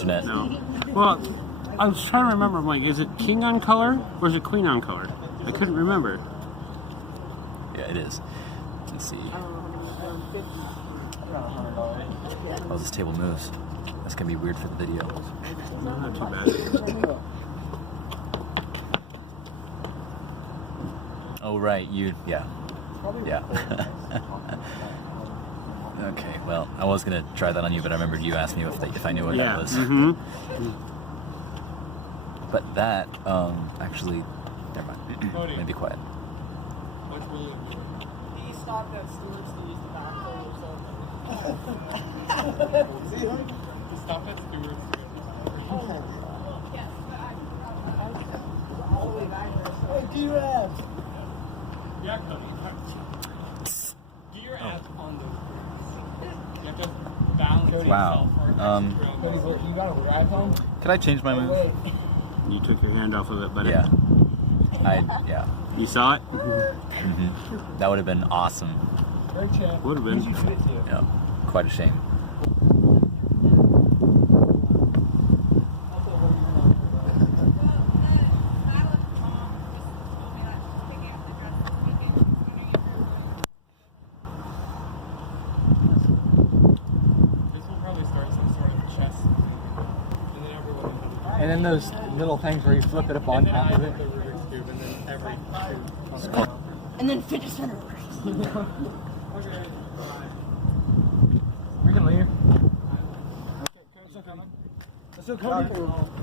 internet. No. Well, I was trying to remember. I'm like, is it king on color or is it queen on color? I couldn't remember. Yeah, it is. Let's see. Oh, this table moves. That's gonna be weird for the video. No, not too bad. Oh, right. Yeah. Okay, well, I was gonna try that on you, but I remembered you asked me if I knew what that was. Mm-hmm. But that, actually, never mind. Let me be quiet. He stopped at Stewart's to use the bathroom or something. See him? He stopped at Stewart's. Hey, do your abs. Yeah, Cody. Do your abs on those bricks. You have to balance Wow. You got a ride home? Could I change my move? You took your hand off of it, but Yeah. Yeah. You saw it? Mm-hmm. That would have been awesome. Would have been. Yeah. Quite a shame. And then those little things where you flip it up on top of it. And then fidget spinner. We can leave.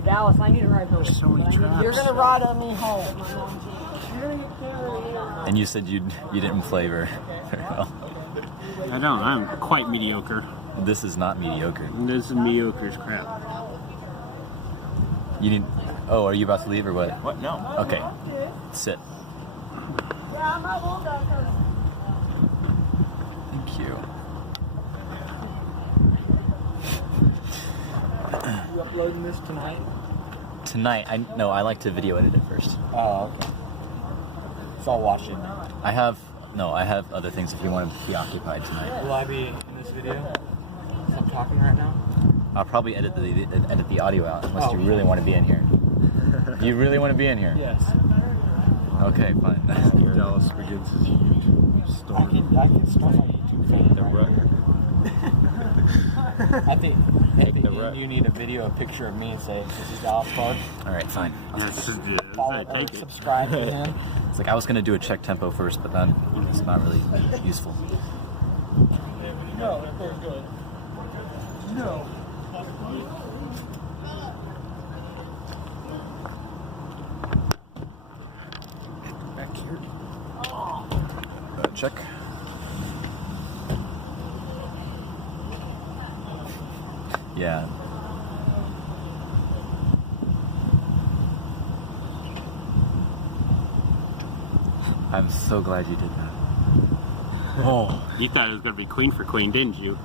Dallas, I need a ride home. So many traps. You're gonna ride on me home. And you said you didn't play very well. I don't. I'm quite mediocre. This is not mediocre. This is mediocre as crap. You need. Oh, are you about to leave or what? What? No. Okay. Sit. Thank you. You uploading this tonight? Tonight, I like to video edit it first. Oh, okay. So I'll watch it. I have other things if you want to be occupied tonight. Will I be in this video? I'm talking right now. I'll probably edit the audio out unless you really want to be in here. Do you really want to be in here? Yes. Okay, fine. Dallas begins his YouTube story. I can start my YouTube channel. The record. I think you need a video, a picture of me and say, this is Dallas Clark. All right, fine. Follow or subscribe to him. It's like I was going to do a check tempo first, but then it's not really useful. No, they're good. No. Back here. Check. Yeah. I'm so glad you did that. Oh, you thought it was going to be queen for queen, didn't you?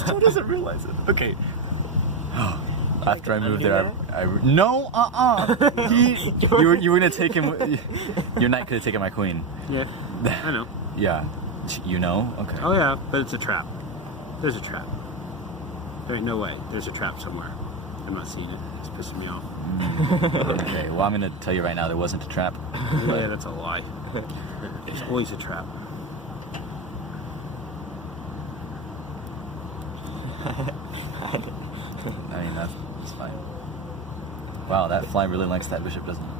Still doesn't realize it. Okay. After I moved there, no, you were gonna take him. Your knight could have taken my queen. Yeah, I know. Yeah, you know. Okay. Oh yeah, but it's a trap. There's a trap. There ain't no way. There's a trap somewhere. I'm not seeing it. It's pissing me off. Okay. Well, I'm gonna tell you right now, there wasn't a trap. Yeah, that's a lie. There's always a trap. I mean, that's fine. Wow, that fly really likes that bishop, doesn't it?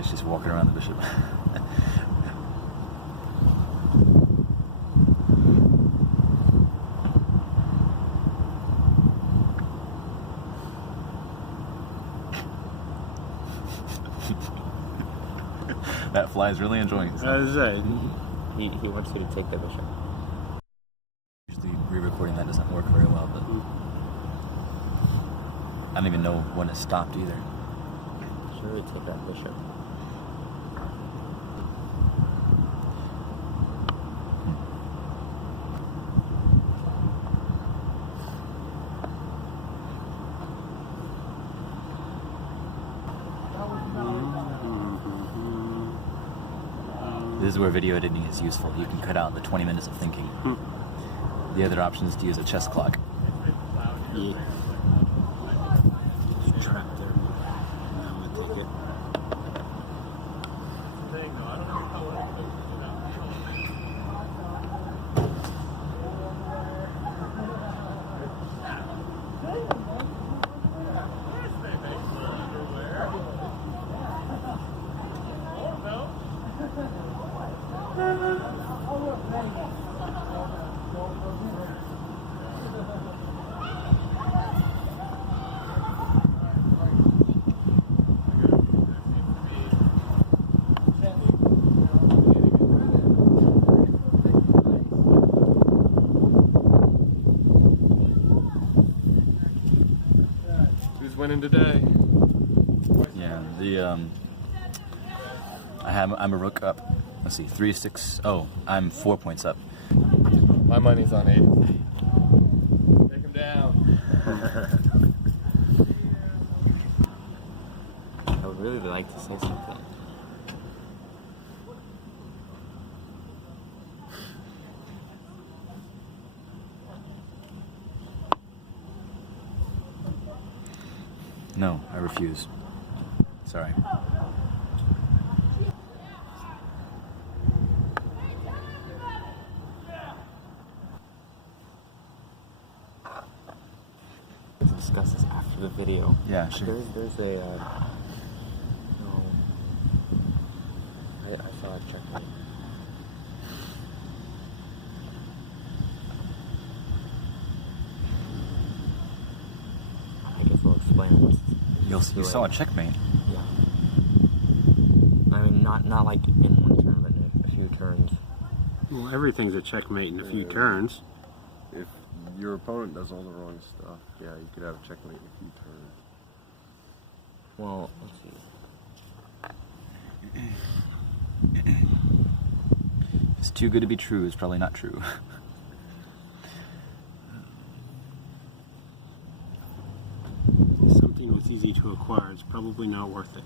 It's just walking around the bishop. That fly is really enjoying himself. He wants you to take the bishop. Usually re-recording that doesn't work very well, but I don't even know when it stopped either. Sure, we take that bishop. This is where video editing is useful. You can cut out the 20 minutes of thinking. The other option is to use a chess clock. Yeah. There's a trap there. I'm gonna take it. Who's winning today? Yeah, I'm a rook up. Let's see, 3-6. Oh, I'm 4 points up. My money's on 8. Take him down. I would really like to say something. No, I refuse. Sorry. Let's discuss this after the video. Yeah, sure. There's a no. I saw a checkmate. I guess we'll explain it. You saw a checkmate. Yeah. I mean, not like in one turn, but in a few turns. Well, everything's a checkmate in a few turns. If your opponent does all the wrong stuff, yeah, you could have a checkmate in a few turns. Well, let's see. It's too good to be true is probably not true. Something that's easy to acquire is probably not worth it.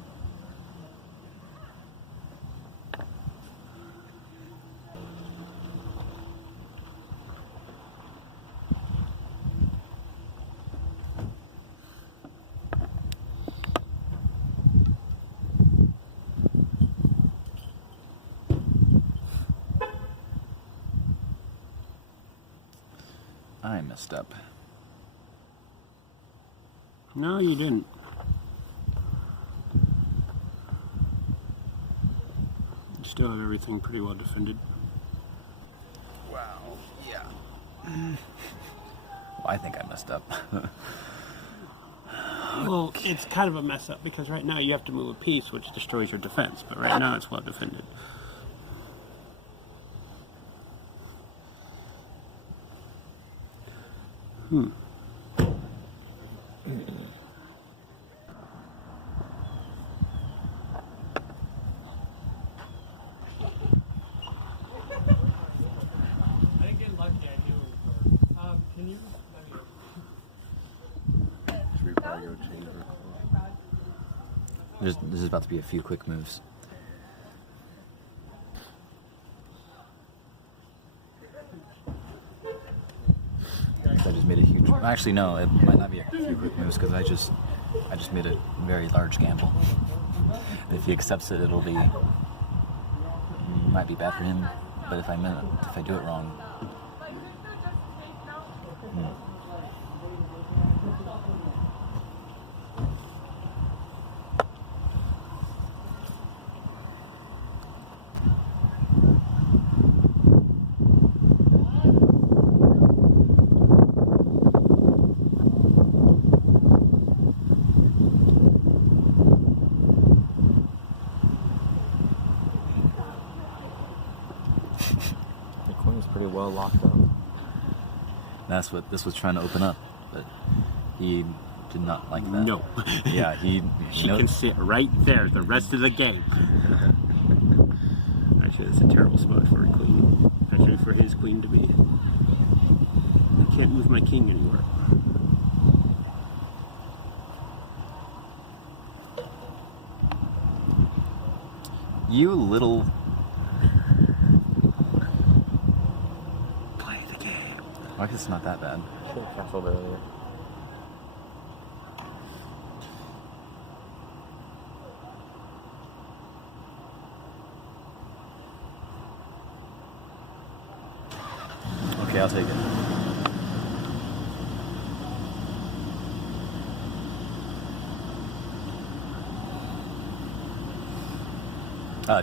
I messed up. No, you didn't. You still have everything pretty well defended. Wow. Yeah. Well, I think I messed up. Well, it's kind of a mess up because right now you have to move a piece, which destroys your defense. But right now it's well defended. I didn't get lucky, I knew it was can you Should we probably go change our call? This is about to be a few quick moves. I just made a huge. Actually, no, it might not be a few quick moves because I just made a very large gamble. If he accepts it, it'll be might be bad for him. But if I do it wrong. The coin is pretty well locked up. That's what this was trying to open up, but he did not like that. No. Yeah, She can sit right there the rest of the game. Actually, that's a terrible spot for a queen. Actually, for his queen to be. I can't move my king anywhere. You little I guess it's not that bad. Should have castled earlier. Okay, I'll take it.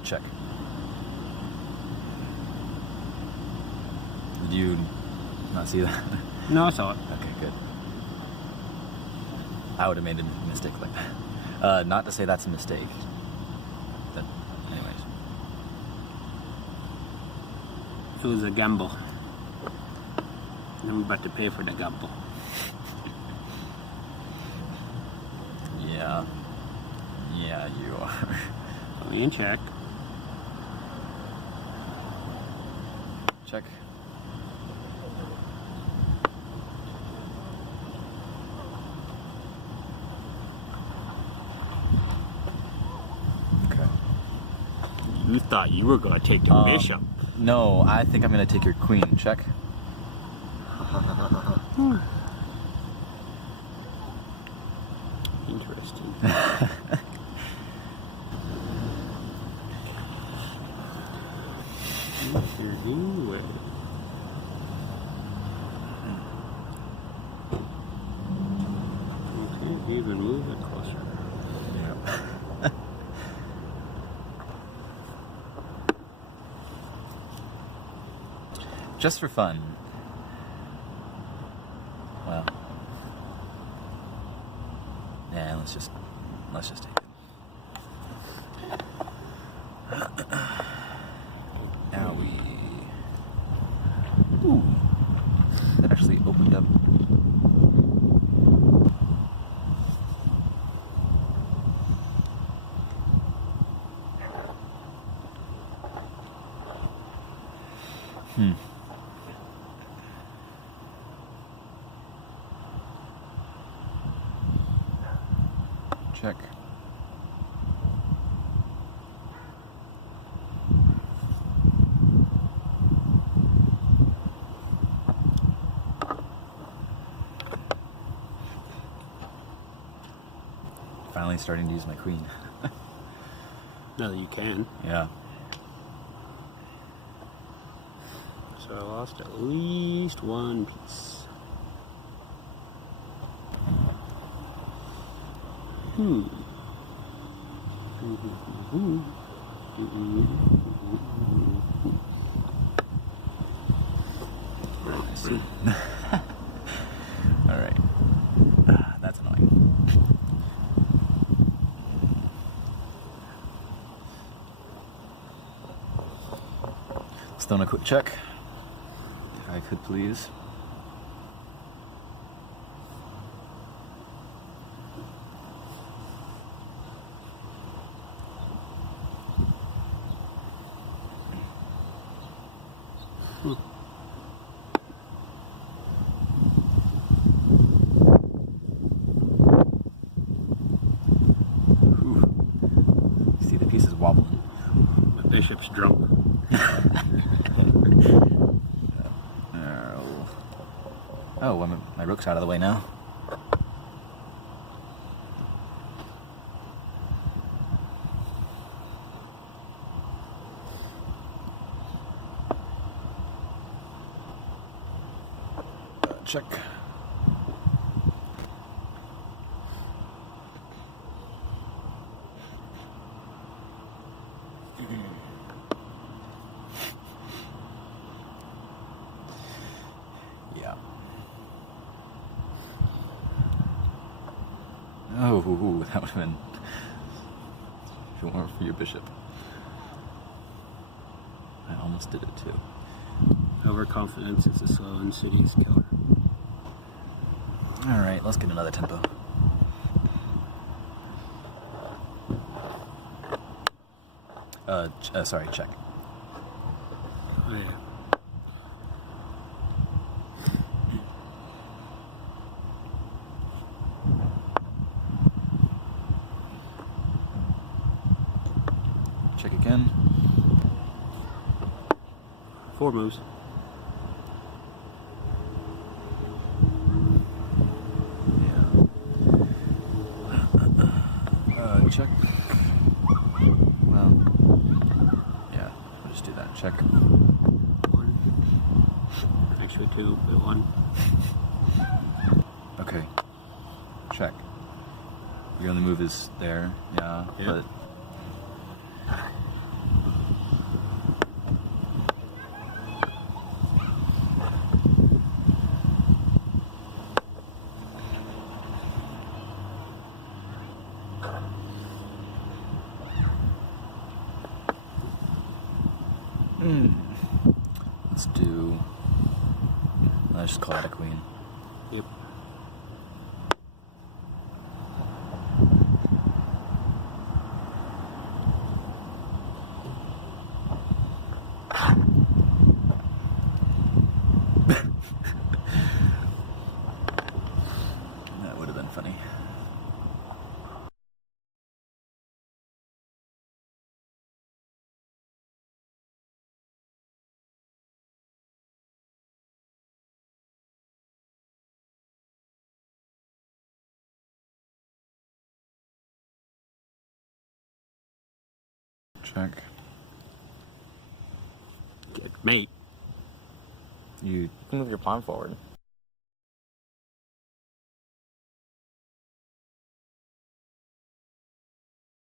Check. Did you not see that? No, I saw it. Okay, good. I would have made a mistake like that. Not to say that's a mistake. But, anyways. It was a gamble. And I'm about to pay for the gamble. Yeah. Yeah, you are. Put me in check. Check. Okay. You thought you were going to take the bishop. No, I think I'm going to take your queen. Check. Interesting. Anyway. Okay, even move it closer. Yeah. Just for fun. Well. Yeah, let's just take it. Now we. Ooh, that actually opened up. Check. Finally starting to use my queen. Now that you can. Yeah. So I lost at least one piece. I see. All right. That's annoying. Let's throw in a quick check, if I could please. See the pieces wobbling. My bishop's drunk. Oh, my rook's out of the way now. Check. Yeah. Oh, that would have been. If it weren't for your bishop. I almost did it too. Overconfidence is a slow, insidious killer. Alright, let's get another tempo. Sorry, check. Oh, yeah. Check again. 4 moves. check. Well, yeah, we'll just do that. Check. 1. Actually 2, but 1. Okay. Check. Your only move is there, yeah, Yeah. but... Let's do... Let's just call it a queen. Yep. That would have been funny. Check. Mate. You You can move your pawn forward.